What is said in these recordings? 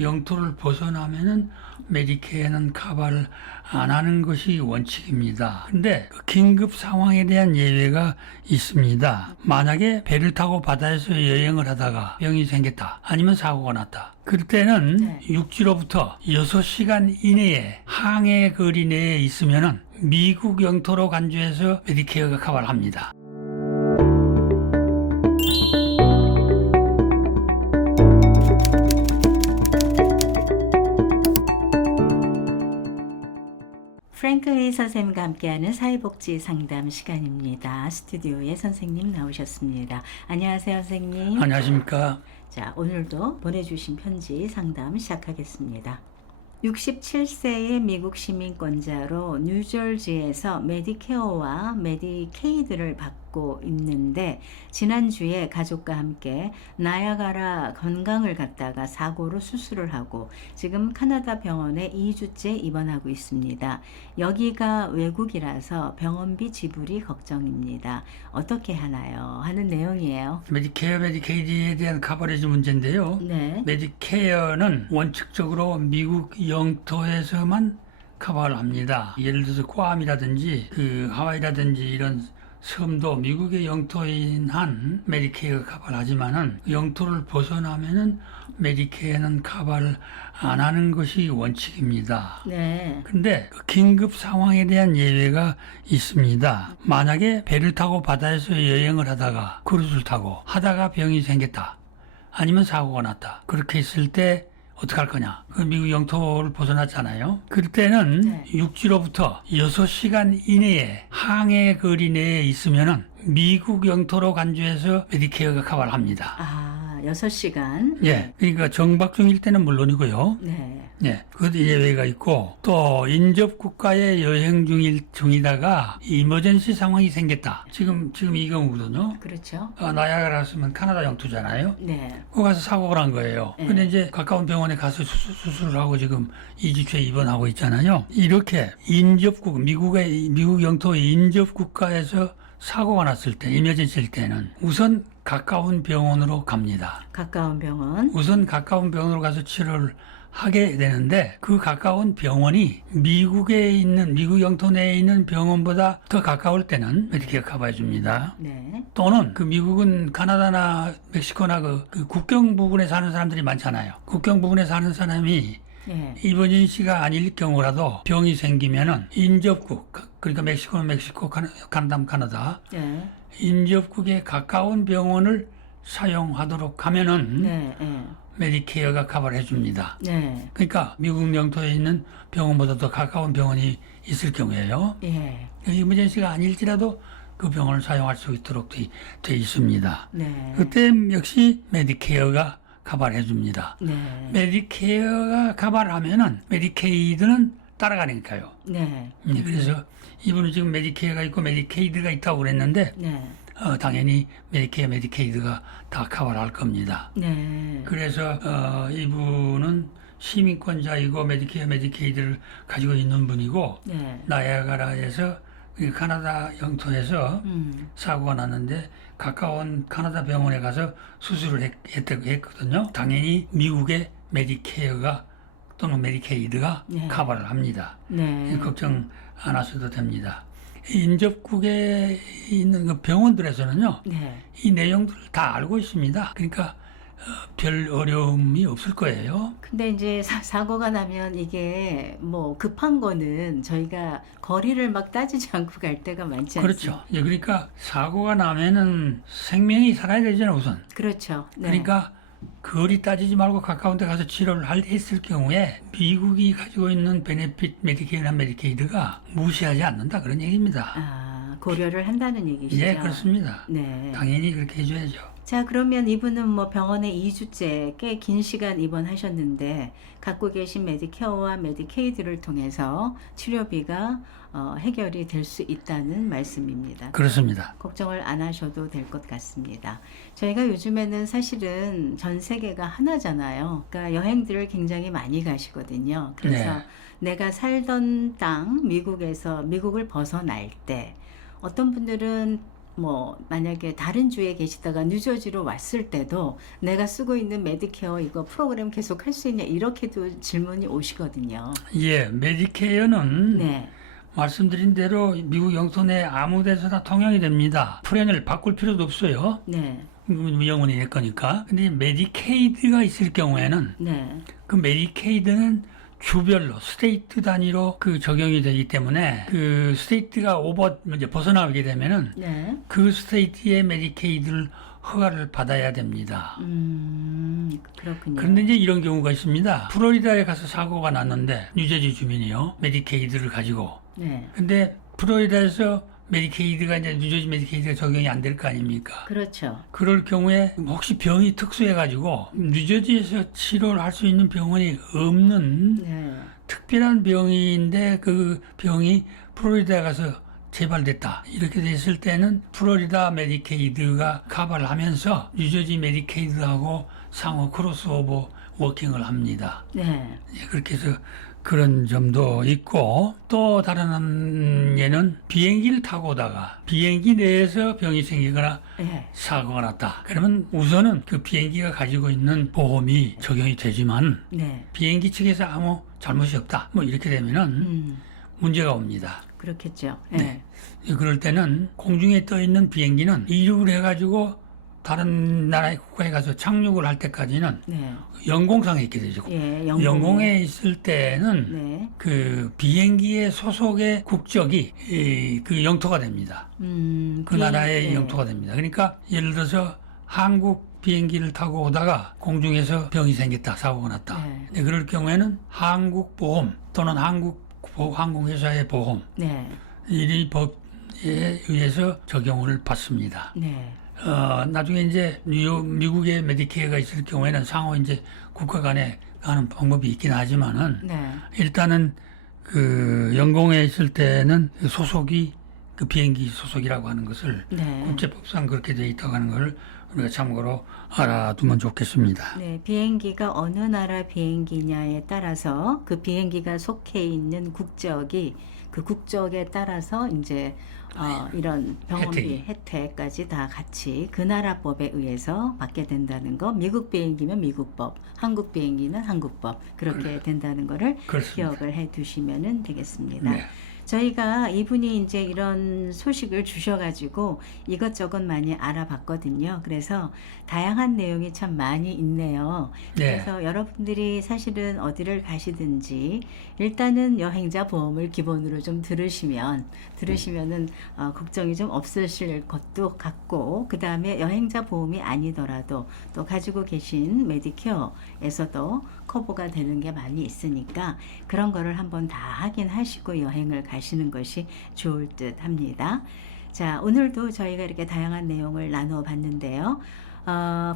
영토를 벗어나면은 메디케어는 커버를 안 하는 것이 원칙입니다. 근데 그 긴급 상황에 대한 예외가 있습니다. 만약에 배를 타고 바다에서 여행을 하다가 병이 생겼다. 아니면 사고가 났다. 그때는 육지로부터 6시간 이내에 항해 거리 내에 있으면은 미국 영토로 간주해서 메디케어가 커버를 합니다. 프랭크 웨이 선생님과 함께하는 사회복지 상담 시간입니다. 스튜디오에 선생님 나오셨습니다. 안녕하세요, 선생님. 안녕하십니까. 자, 오늘도 보내주신 편지 상담 시작하겠습니다. 67세의 미국 시민권자로 뉴저지에서 메디케어와 메디케이드를 받고 있는데 지난주에 가족과 함께 나야가라 관광을 갔다가 사고로 수술을 하고 지금 카나다 병원에 2주째 입원하고 있습니다. 여기가 외국이라서 병원비 지불이 걱정입니다. 어떻게 하나요? 하는 내용이에요. 메디케어, 메디케이드에 대한 커버리지 문제인데요. 네. 메디케어는 원칙적으로 미국 영토에서만 커버를 합니다. 예를 들어서 괌이라든지 하와이라든지 이런 섬도 미국의 영토인 한 메디케어가 커버를 하지만은 영토를 벗어나면은 메디케어는 커버를 안 하는 것이 원칙입니다. 네. 근데 그 긴급 상황에 대한 예외가 있습니다. 만약에 배를 타고 바다에서 여행을 하다가 크루즈를 타고 하다가 병이 생겼다. 아니면 사고가 났다. 그렇게 했을 때 어떡할 거냐? 그 미국 영토를 벗어났잖아요. 그때는 육지로부터 6시간 이내에 항해 거리 내에 있으면은 미국 영토로 간주해서 메디케어가 커버를 합니다. 아, 6시간. 예. 그러니까 정박 중일 때는 물론이고요. 네. 예, 그것도 예외가 있고 또 인접 국가에 여행 중이다가 이머전시 상황이 생겼다. 지금 이 경우거든요. 그렇죠. 나야가라스면 카나다 영토잖아요. 네. 거기 가서 사고가 난 거예요. 네. 근데 이제 가까운 병원에 가서 수술을 하고 지금 2주째 입원하고 있잖아요. 이렇게 미국 영토의 인접 국가에서 사고가 났을 때, 이머전시일 때는 우선 가까운 병원으로 갑니다. 가까운 병원. 우선 가까운 병원으로 가서 치료를 하게 되는데 그 가까운 병원이 미국 영토 내에 있는 병원보다 더 가까울 때는 메디케어 커버해 줍니다. 네. 또는 그 미국은 카나다나 멕시코나 그 국경 부근에 사는 사람들이 많잖아요. 국경 부근에 사는 사람이 네. 이머전시가 아닐 경우라도 병이 생기면은 인접국, 그러니까 멕시코는 멕시코, 카나다는 카나다, 네. 인접국에 가까운 병원을 사용하도록 하면은 네. 네. 메디케어가 커버를 해줍니다. 네. 그러니까 미국 영토에 있는 병원보다 더 가까운 병원이 있을 경우에요. 예. 이머전시가 아닐지라도 그 병원을 사용할 수 있도록 돼 있습니다. 네. 그때 역시 메디케어가 커버를 해줍니다. 네. 메디케어가 커버를 하면은 메디케이드는 따라가니까요. 네. 그래서 이분은 지금 메디케어가 있고 메디케이드가 있다고 그랬는데 네. 당연히 메디케어, 메디케이드가 다 커버를 할 겁니다. 네. 그래서 이분은 시민권자이고 메디케어, 메디케이드를 가지고 있는 분이고 네. 나야가라에서 카나다 영토에서 사고가 났는데 가까운 카나다 병원에 가서 수술을 했거든요. 당연히 미국의 메디케어가 또는 메디케이드가 네. 커버를 합니다. 네. 걱정 안 하셔도 됩니다. 인접국에 있는 그 병원들에서는요, 네. 이 내용들을 다 알고 있습니다. 그러니까 별 어려움이 없을 거예요. 근데 이제 사고가 나면 이게 뭐 급한 거는 저희가 거리를 막 따지지 않고 갈 때가 많지 않습니까? 그렇죠. 예, 그러니까 사고가 나면은 생명이 살아야 되잖아요, 우선. 그렇죠. 네. 그러니까 거리 따지지 말고 가까운 데 가서 치료를 했을 경우에 미국이 가지고 있는 베네핏 메디케어나 메디케이드가 무시하지 않는다 그런 얘기입니다. 아, 고려를 한다는 얘기시죠? 예, 그렇습니다. 네. 당연히 그렇게 해줘야죠. 자, 그러면 이분은 뭐 병원에 2주째 꽤 긴 시간 입원하셨는데 갖고 계신 메디케어와 메디케이드를 통해서 치료비가 해결이 될 수 있다는 말씀입니다. 그렇습니다. 걱정을 안 하셔도 될 것 같습니다. 저희가 요즘에는 사실은 전 세계가 하나잖아요. 그러니까 여행들을 굉장히 많이 가시거든요. 그래서 네. 내가 살던 땅 미국에서 미국을 벗어날 때 어떤 분들은 뭐 만약에 다른 주에 계시다가 뉴저지로 왔을 때도 내가 쓰고 있는 메디케어 이거 프로그램 계속 할 수 있냐 이렇게도 질문이 오시거든요. 예, 메디케어는 네. 말씀드린 대로 미국 영토 내 아무 데서나 통용이 됩니다. 플랜을 바꿀 필요도 없어요. 네. 영원히 낼 거니까. 근데 메디케이드가 있을 경우에는 네. 그 메디케이드는 주별로 스테이트 단위로 그 적용이 되기 때문에 그 스테이트가 이제 벗어나게 되면은 네. 그 스테이트의 메디케이드를 허가를 받아야 됩니다. 그렇군요. 그런데 이제 이런 경우가 있습니다. 플로리다에 가서 사고가 났는데 뉴저지 주민이요. 메디케이드를 가지고. 네. 근데 플로리다에서 메디케이드가 이제 뉴저지 메디케이드가 적용이 안 될 거 아닙니까? 그렇죠. 그럴 경우에 혹시 병이 특수해가지고 뉴저지에서 치료를 할 수 있는 병원이 없는 네. 특별한 병인데 그 병이 플로리다에 가서 재발됐다. 이렇게 됐을 때는 플로리다 메디케이드가 커버를 하면서 뉴저지 메디케이드하고 상호 크로스오버 워킹을 합니다. 네. 예, 그렇게 해서 그런 점도 있고 또 다른 예는 비행기를 타고 오다가 비행기 내에서 병이 생기거나 네. 사고가 났다. 그러면 우선은 그 비행기가 가지고 있는 보험이 적용이 되지만 네. 비행기 측에서 아무 잘못이 없다. 뭐 이렇게 되면은 문제가 옵니다. 그렇겠죠. 네. 그럴 때는 공중에 떠 있는 비행기는 이륙을 해가지고 다른 나라의 국가에 가서 착륙을 할 때까지는 네. 영공상에 있게 되죠. 예, 영공에 있을 때는 네. 그 비행기의 소속의 국적이 그 영토가 됩니다. 그 나라의 네. 영토가 됩니다. 그러니까 예를 들어서 한국 비행기를 타고 오다가 공중에서 병이 생겼다, 사고가 났다. 네. 네, 그럴 경우에는 한국 보험 또는 한국 항공회사의 보험 네. 이 법에 의해서 적용을 받습니다. 네. 나중에 이제 미국의 메디케어가 있을 경우에는 상호 이제 국가 간에 하는 방법이 있긴 하지만은 네. 일단은 그 영공에 있을 때는 소속이 그 비행기 소속이라고 하는 것을 네. 국제법상 그렇게 되어 있다고 하는 걸 우리가 참고로 알아두면 좋겠습니다. 네, 비행기가 어느 나라 비행기냐에 따라서 그 비행기가 속해 있는 국적이 그 국적에 따라서 이제 이런 병원비 혜택까지 다 같이 그 나라 법에 의해서 받게 된다는 거. 미국 비행기면 미국법, 한국 비행기는 한국법 그렇게 된다는 거를 그렇습니다. 기억을 해 두시면 되겠습니다. 네. 저희가 이분이 이제 이런 소식을 주셔가지고 이것저것 많이 알아봤거든요. 그래서 다양한 내용이 참 많이 있네요. 네. 그래서 여러분들이 사실은 어디를 가시든지 일단은 여행자 보험을 기본으로 좀 들으시면은 걱정이 좀 없으실 것도 같고, 그 다음에 여행자 보험이 아니더라도 또 가지고 계신 메디케어에서도 커버가 되는 게 많이 있으니까 그런 거를 한번 다 확인하시고 여행을 가시는 것이 좋을 듯 합니다. 자, 오늘도 저희가 이렇게 다양한 내용을 나누어 봤는데요.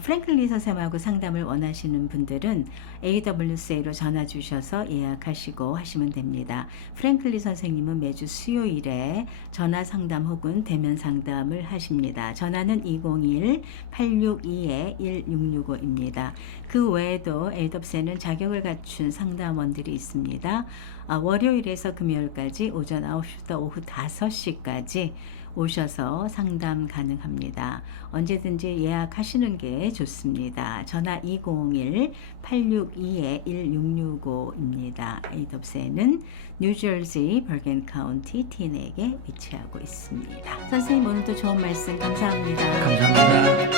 프랭클 리 선생님하고 상담을 원하시는 분들은 AWCA로 전화 주셔서 예약하시고 하시면 됩니다. 프랭클 리 선생님은 매주 수요일에 전화 상담 혹은 대면 상담을 하십니다. 전화는 201-862-1665입니다. 그 외에도 AWCA는 자격을 갖춘 상담원들이 있습니다. 월요일에서 금요일까지 오전 9시부터 오후 5시까지 오셔서 상담 가능합니다. 언제든지 예약하시는 게 좋습니다. 전화 201-862-1665입니다. AWCA는 뉴저지 버건 카운티 티넥에 위치하고 있습니다. 선생님 오늘도 좋은 말씀 감사합니다. 감사합니다.